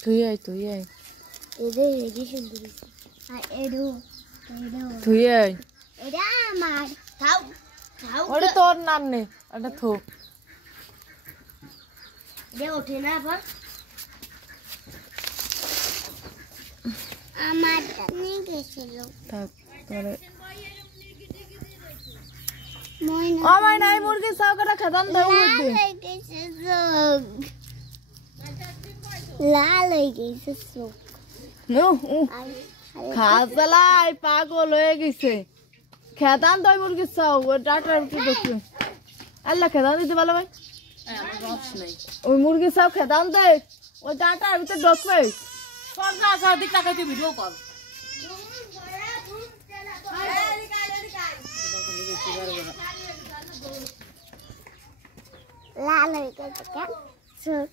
তুই আয় এরে এরে সুন্দর আর এরো তুই আয় এটা আমার খাও ওটা তোর নাম নে ওটা থো দে ওঠে না আবার আমার নিয়ে গেছিল থাক তোরে ময়না আমার নাই মুরগি সাউকাটা খেদান দাও লাল হয়ে গেছে চোখ নো খাসালাই পাগল হয়ে গেছে খেদান দাও মুরগি সাউ ও ডাটার উপরে দেখো আল্লাহ খেদান দিতে ভালো ভাই আমার রস নাই ওই মুরগি সাউ খেদান দে ও ডাটার ভিতরে ঢুকবে সব না সব দিক তাকাইতে ভিডিও কল লাল হয়ে গেছে কেন চোখ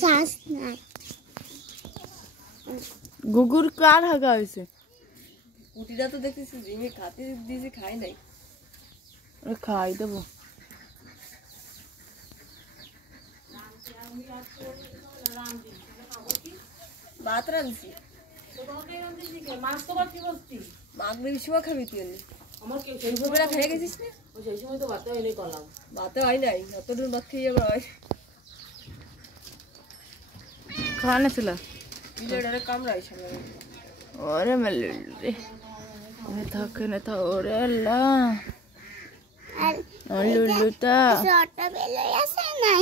শ্বাস নাই গুগুর কার হাগা হয়েছে কুটিটা তো দেখতেছি জিমে খাতে দিয়েছি খাই নাই খাই দেবো ভাত রাঁধছি মাছ বেশি খাবি তুই আমার সেই ভোগেরা খেয়ে গেছিস না সেই সময় তো ভাতে হয়নি করলাম ভাতে হয় নাই অতটুকু ভাত খেয়ে যাবে হয় খাওয়ানো ছিল বিলেডারে কামড়াই সামনে ওরে মেলে রে থাকে না তো ওরে আল্লাহ লুলুটা ছোট বেলে আছে না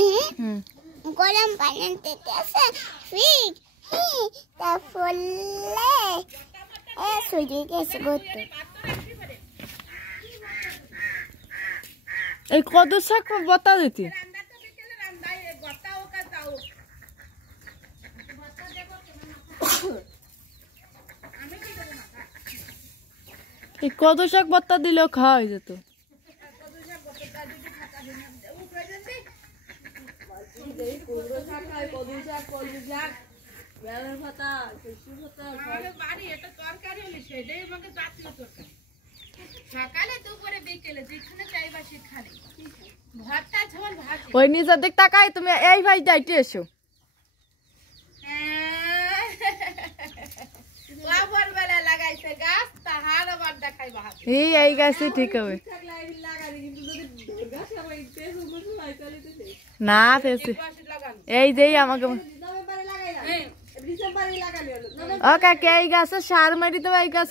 গরম পানিতে আছে ফিক তা ফুললে সুজি গেছে গতো এই কত শাক বতা দিতি এই কত শাক বত্তা দিলেও খাওয়া হয়ে যেত ওই নিজের দিক তাকাই তুমি এই ভাই যাইতে এসো এই গাছে ঠিক হবে না ফেসে এই দেই আমাকে ও কাকে এই গাছে সার মারি দেবো এই গাছ